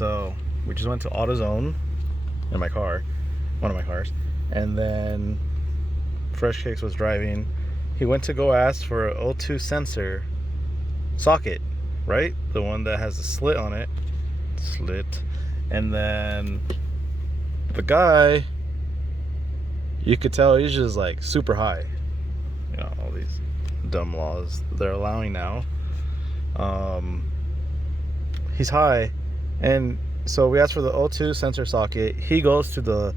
So we just went to AutoZone in my car, one of my cars, and then Freshhkiicks was driving. He went to go ask for an O2 sensor socket, right? The one that has a slit on it. And then the guy, you could tell he's just like super high. You know, all these dumb laws they're allowing now. He's high, and so we asked for the O2 sensor socket. He goes to the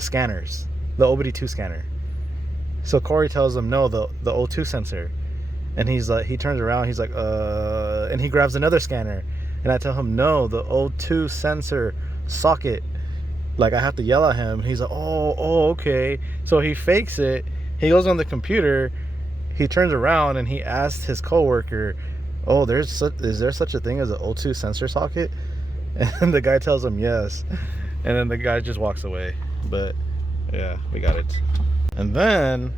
scanners, the OBD2 scanner. So Corey tells him no, the O2 sensor, and he's like, he turns around, he's like, and he grabs another scanner, and I tell him no, the O2 sensor socket. Like, I have to yell at him. He's like, oh, okay. So he fakes it. He goes on the computer. He turns around and he asks his coworker, "Oh, is there such a thing as an O2 sensor socket?" And the guy tells him yes. And then the guy just walks away. But yeah, we got it. And then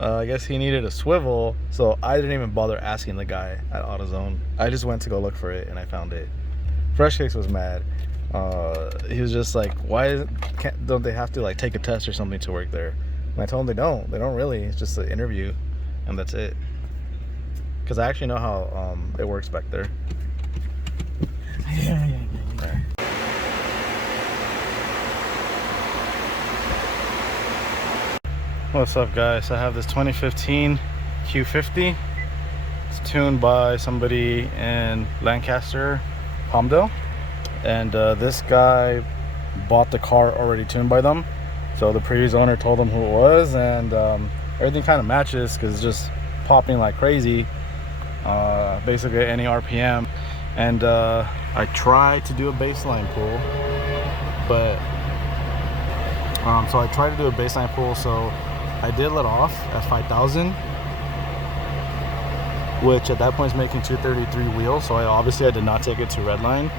I guess he needed a swivel, so I didn't even bother asking the guy at AutoZone. I just went to go look for it and I found it. Freshhkiicks was mad. He was just like, why don't they have to like take a test or something to work there? And I told him they don't really. It's just an interview and that's it. Because I actually know how it works back there. Yeah. What's up, guys? I have this 2015 Q50. It's tuned by somebody in Lancaster, Palmdale. And this guy bought the car already tuned by them. So the previous owner told him who it was, and everything kind of matches because it's just popping like crazy. Basically any RPM. And I tried to do a baseline pull, but so I tried to do a baseline pull, so I did let off at 5,000, which at that point is making 233 wheels. So I did not take it to redline,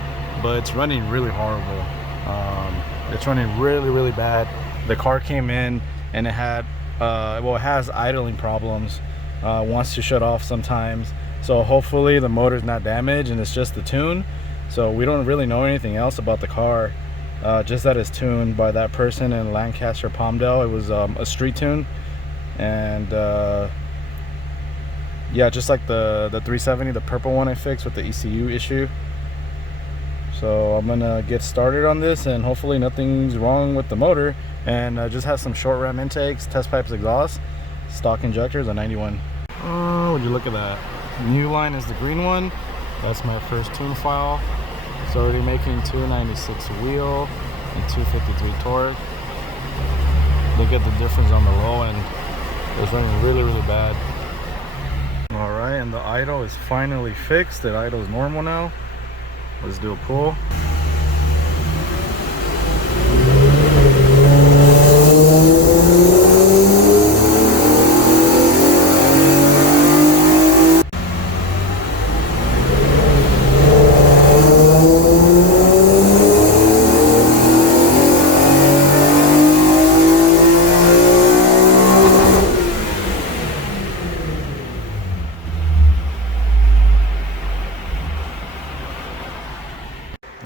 but it's running really horrible. It's running really bad. The car came in and it had it has idling problems, wants to shut off sometimes. So hopefully the motor's not damaged and it's just the tune. So we don't really know anything else about the car, just that it's tuned by that person in Lancaster, Palmdale. It was a street tune, and yeah, just like the 370, the purple one I fixed with the ECU issue. So I'm gonna get started on this, and hopefully nothing's wrong with the motor, and just have some short ram intakes, test pipes, exhaust, stock injectors, a 91. Oh, would you look at that? New line is the green one. That's my first tune file. It's already making 296 wheel and 253 torque. Look at the difference on the low end. It's running really bad. All right, and the idle is finally fixed. The idle is normal now. Let's do a pull.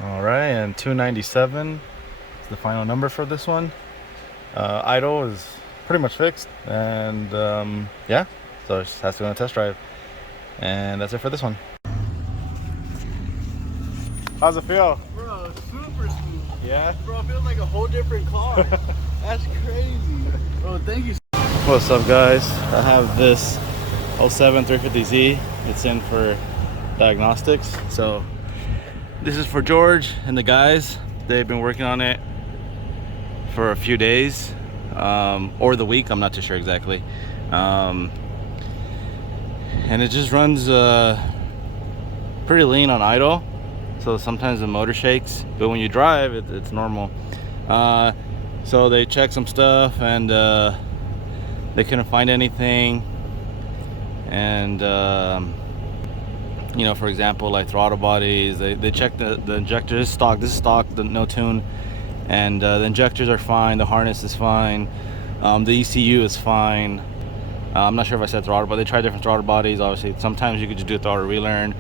Alright, and 297 is the final number for this one. Idle is pretty much fixed, and yeah, so it just has to go on a test drive. And that's it for this one. How's it feel? Bro, super smooth. Yeah? Bro, it feels like a whole different car. That's crazy. Bro, thank you. What's up, guys? I have this 07 350Z. It's in for Diagnostics. So this is for George and the guys. They've been working on it for a few days, or the week, I'm not too sure exactly. And it just runs pretty lean on idle, so sometimes the motor shakes, but when you drive it's normal. So they checked some stuff, and they couldn't find anything. And you know, for example, like throttle bodies, they checked the injector. This is stock, no tune, and the injectors are fine, the harness is fine, the ECU is fine. I'm not sure if I said throttle, but they tried different throttle bodies. Obviously sometimes you could just do a throttle relearn,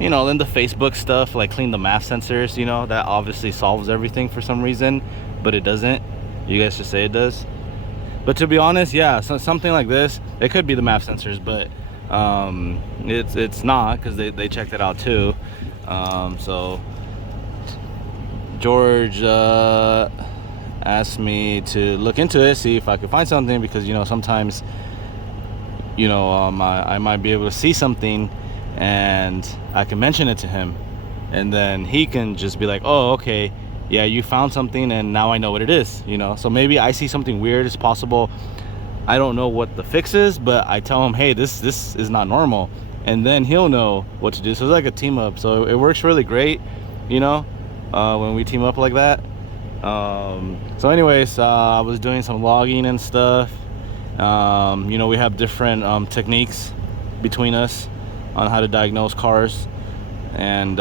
you know, then the Facebook stuff, like clean the mass sensors, you know, that obviously solves everything for some reason, but it doesn't. You guys just say it does. But to be honest, yeah, so something like this, it could be the MAP sensors, but it's not, because they checked it out too. So George asked me to look into it, see if I could find something, because, you know, sometimes, you know, I might be able to see something and I can mention it to him, and then he can just be like, oh, okay, yeah, you found something and now I know what it is, you know. So maybe I see something weird. It's possible I don't know what the fix is, but I tell him, hey, this is not normal, and then he'll know what to do. So it's like a team up. So it works really great, you know, when we team up like that. So anyways, I was doing some logging and stuff. You know, we have different techniques between us on how to diagnose cars, and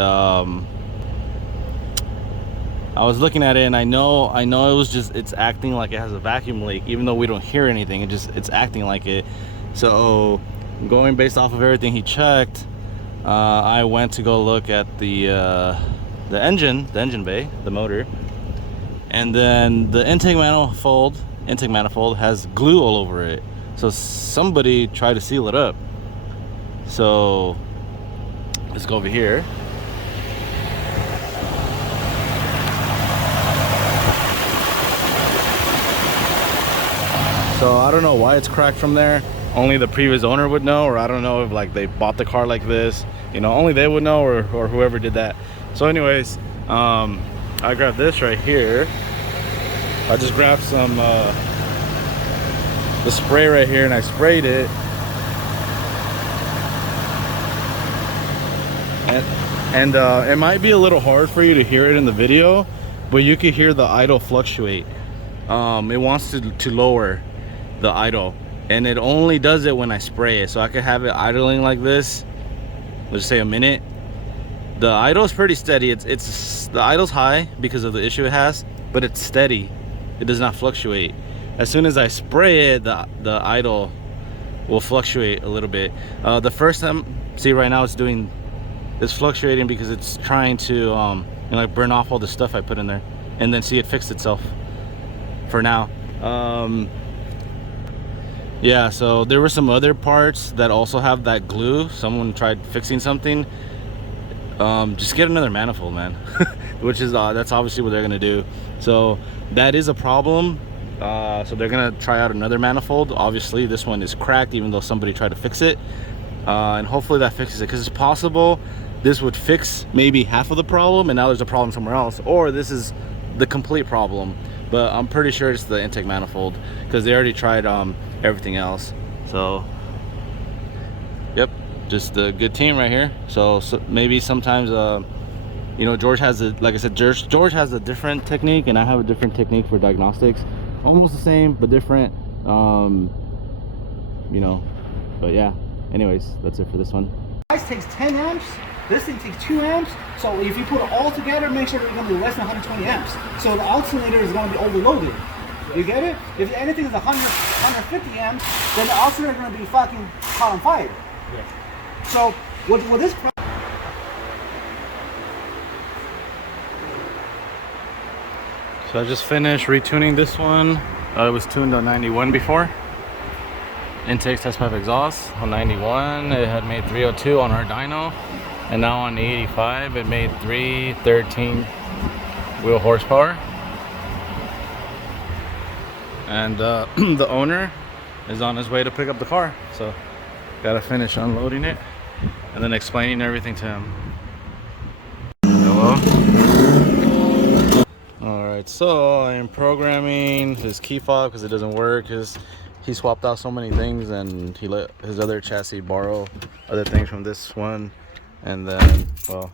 I was looking at it, and I know it was just, it's acting like it has a vacuum leak, even though we don't hear anything. It's acting like it. So going based off of everything he checked, I went to go look at the engine bay, the motor, and then the intake manifold has glue all over it. So somebody tried to seal it up. So let's go over here. So I don't know why it's cracked from there. Only the previous owner would know, or I don't know if like they bought the car like this, you know, only they would know, or whoever did that. So anyways, I grabbed this right here. I just grabbed some the spray right here, and I sprayed it, and it might be a little hard for you to hear it in the video, but you can hear the idle fluctuate. It wants to lower the idle, and it only does it when I spray it. So I could have it idling like this, let's say a minute. The idle is pretty steady. It's the idle's high because of the issue it has, but it's steady. It does not fluctuate. As soon as I spray it, the idle will fluctuate a little bit. The first time, see right now it's fluctuating because it's trying to you know, like burn off all the stuff I put in there, and then see it fixed itself for now. Yeah, so there were some other parts that also have that glue. Someone tried fixing something. Just get another manifold, man. Which is that's obviously what they're gonna do. So that is a problem. So they're gonna try out another manifold. Obviously this one is cracked, even though somebody tried to fix it, and hopefully that fixes it, because it's possible this would fix maybe half of the problem and now there's a problem somewhere else, or this is the complete problem. But I'm pretty sure it's the intake manifold, because they already tried everything else. So yep, just a good team right here. So maybe sometimes you know, George has like I said, George has a different technique, and I have a different technique for diagnostics. Almost the same but different, you know. But yeah, anyways, that's it for this one. This takes 10 amps, this thing takes 2 amps, so if you put it all together, make sure it's going to be less than 120 amps. So the alternator is going to be overloaded. You get it? If anything is 150 amps, then the alternator is going to be fucking hot on fire. Yeah. So with this So I just finished retuning this one. It was tuned on 91 before. Intake test pipe exhaust on 91. It had made 302 on our dyno, and now on the 85 it made 313 wheel horsepower. And the owner is on his way to pick up the car, so gotta finish unloading it and then explaining everything to him. Hello. Alright, so I am programming his key fob because it doesn't work. He swapped out so many things, and he let his other chassis borrow other things from this one, and then, well,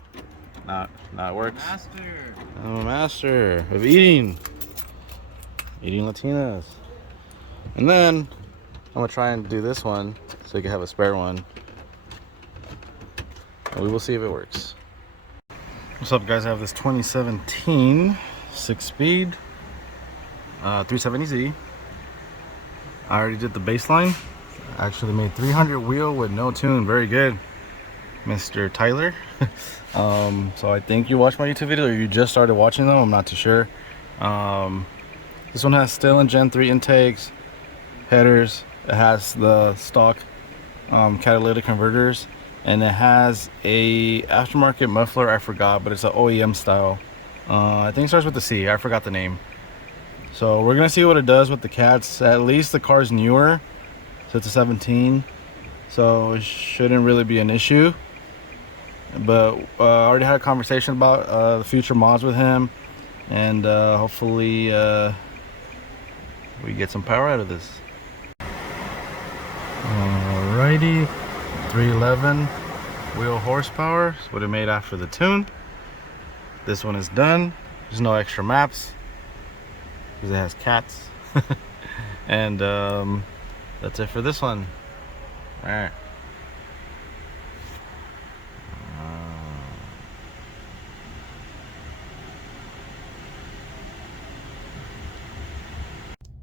not works. I'm a master of eating Latinas. And then I'm gonna try and do this one so you can have a spare one, and we will see if it works. What's up, guys? I have this 2017 6-speed 370Z. I already did the baseline. I actually made 300 wheel with no tune. Very good. Mr. Tyler. So I think you watched my YouTube video or you just started watching them, I'm not too sure. This one has still in Gen 3 intakes, headers, it has the stock catalytic converters, and it has a aftermarket muffler. I forgot, but it's an OEM style. I think it starts with the C. I forgot the name. So we're gonna see what it does with the cats. At least the car's newer, so it's a 17, so it shouldn't really be an issue. But I already had a conversation about the future mods with him, and hopefully we get some power out of this. Alrighty, 311 wheel horsepower is what it made after the tune. This one is done. There's no extra maps because it has cats. And that's it for this one. Alright.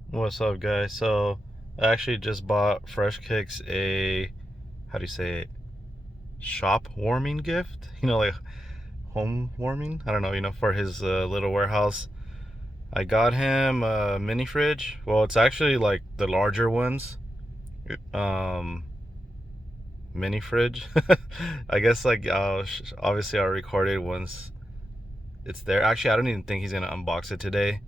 What's up, guys? So I actually just bought Freshhkiicks a, how do you say it, shop warming gift, you know, like home warming, I don't know, you know, for his little warehouse. I got him a mini fridge. Well, it's actually like the larger ones, mini fridge. I guess, like, obviously I'll record it once it's there. Actually, I don't even think he's gonna unbox it today,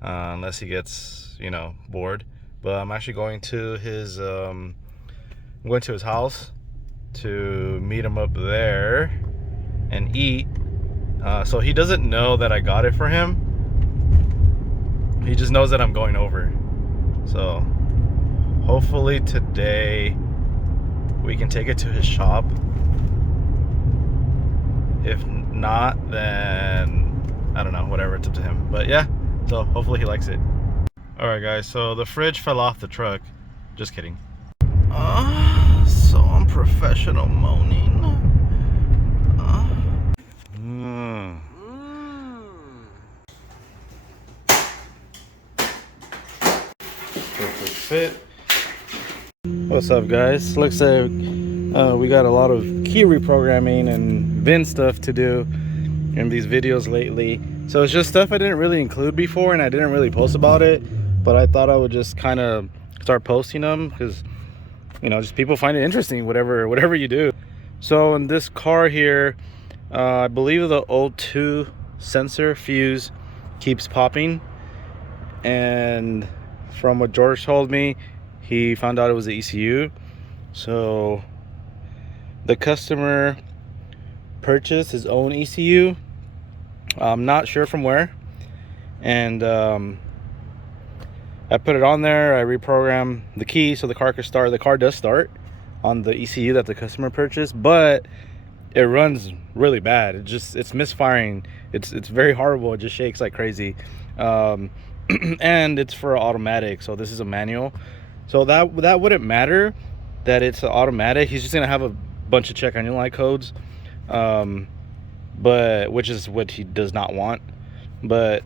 unless he gets, you know, bored. But I'm actually going to his house to meet him up there and eat. So he doesn't know that I got it for him. He just knows that I'm going over. So hopefully today we can take it to his shop. If not, then I don't know, whatever, it's up to him. But yeah, so hopefully he likes it. Alright guys, so the fridge fell off the truck. Just kidding. So unprofessional moaning. Perfect fit. What's up, guys? Looks like we got a lot of key reprogramming and VIN stuff to do in these videos lately. So it's just stuff I didn't really include before and I didn't really post about it, but I thought I would just kind of start posting them because, you know, just people find it interesting, whatever you do. So in this car here, I believe the O2 sensor fuse keeps popping, and from what George told me, he found out it was the ECU. So the customer purchased his own ECU. I'm not sure from where, and I put it on there. I reprogrammed the key so the car could start. The car does start on the ECU that the customer purchased, but it runs really bad. It's misfiring. It's very horrible. It just shakes like crazy. And it's for automatic, so this is a manual. So that wouldn't matter that it's automatic. He's just gonna have a bunch of check engine light codes, but which is what he does not want. But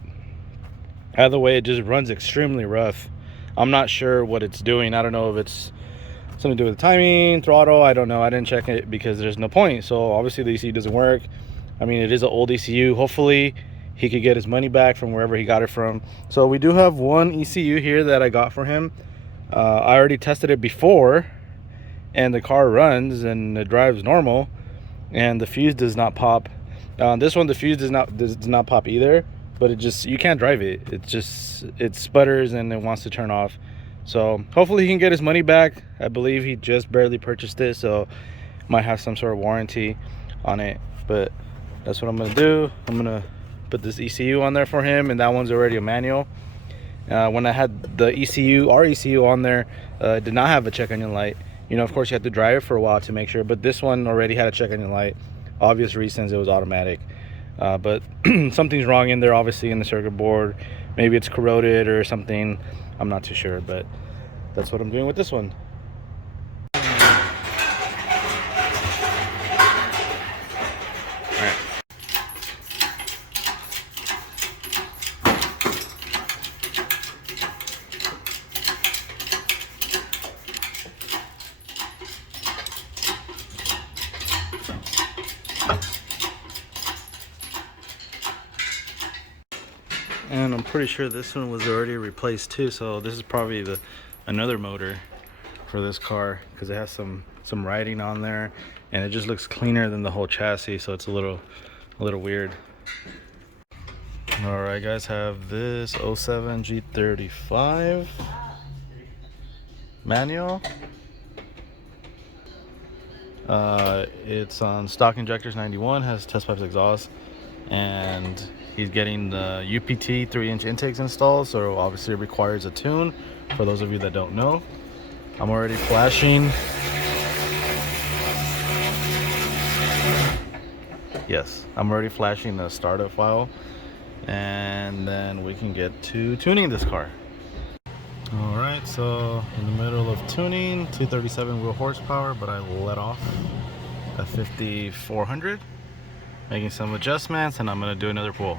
either way, it just runs extremely rough. I'm not sure what it's doing. I don't know if it's something to do with timing, throttle, I don't know. I didn't check it because there's no point. So obviously the ECU doesn't work. I mean, it is an old ECU. Hopefully he could get his money back from wherever he got it from. So we do have one ECU here that I got for him. I already tested it before, and the car runs and it drives normal, and the fuse does not pop. This one, the fuse does not pop either, but it just, you can't drive it. It sputters and it wants to turn off. So hopefully he can get his money back. I believe he just barely purchased it, so might have some sort of warranty on it. But that's what I'm gonna do. I'm gonna put this ECU on there for him, and that one's already a manual. When I had the our ECU on there, it did not have a check engine light. You know, of course you have to drive it for a while to make sure, but this one already had a check engine light. Obvious reasons, it was automatic. But something's wrong in there, obviously, in the circuit board. Maybe it's corroded or something. I'm not too sure, but that's what I'm doing with this one. And I'm pretty sure this one was already replaced too, so this is probably another motor for this car, because it has some writing on there, and it just looks cleaner than the whole chassis, so it's a little weird. All right, guys, have this 07 G35 manual. It's on stock injectors 91, has test pipes exhaust, and he's getting the UPT 3-inch intakes installed, so obviously it requires a tune, for those of you that don't know. I'm already flashing. Yes, I'm already flashing the startup file, and then we can get to tuning this car. All right, so in the middle of tuning, 237 wheel horsepower, but I let off at 5400, making some adjustments, and I'm gonna do another pull.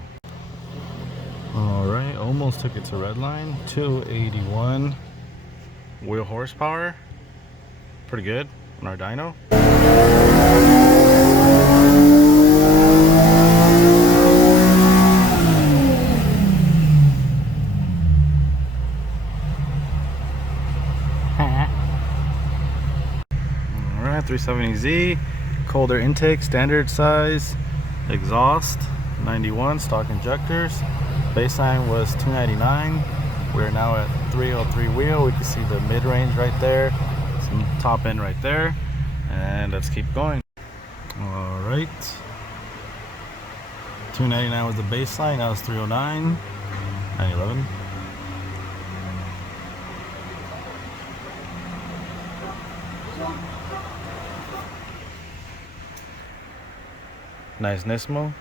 All right, almost took it to redline. 281 wheel horsepower, pretty good on our dyno. Alright, 370Z, colder intake, standard size, exhaust, 91, stock injectors. Baseline was 299. We're now at 303 wheel. We can see the mid-range right there, some top end right there, and let's keep going. Alright, 299 was the baseline, now it's 309, 911. Nice Nismo.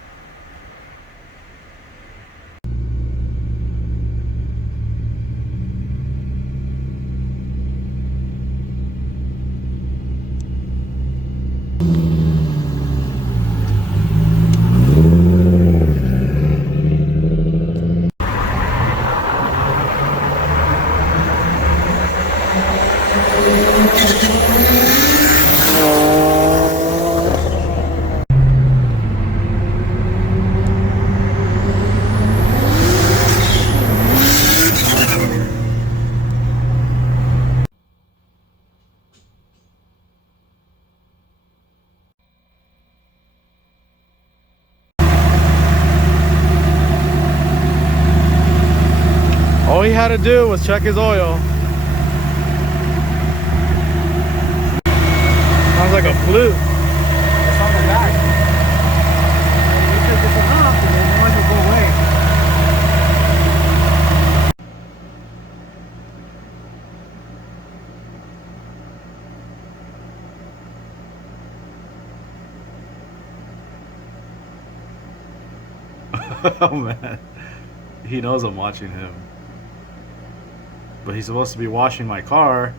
All he had to do was check his oil. Sounds like a flute. It's on the back. You take this one off and then the noise will go away. Oh man, he knows I'm watching him, but he's supposed to be washing my car.